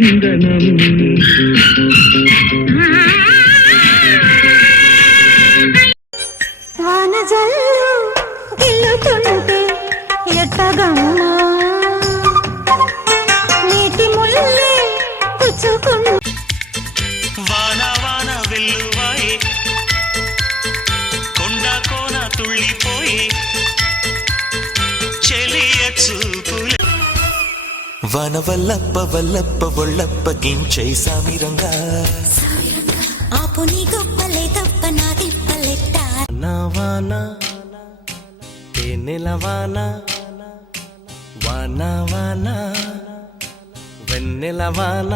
వందనం. వానజల్లు గిల్లుతుంటే ఎట్టగమ్మా నీటి ముల్లే పుచ్చుకుంటూ వాన వాన వెల్లువాయి కొండ కోన తుళ్ళిపోయి చెలియ చూపులే వన వల్లప్ప వల్లప్ప ఒళ్ళప్ప గించై సామిరంగా ఆపు నీ గొప్పలే తప్ప నా తిప్పలెట్ట వాన తేనెల వాన వాన వాన వెన్నెల వాన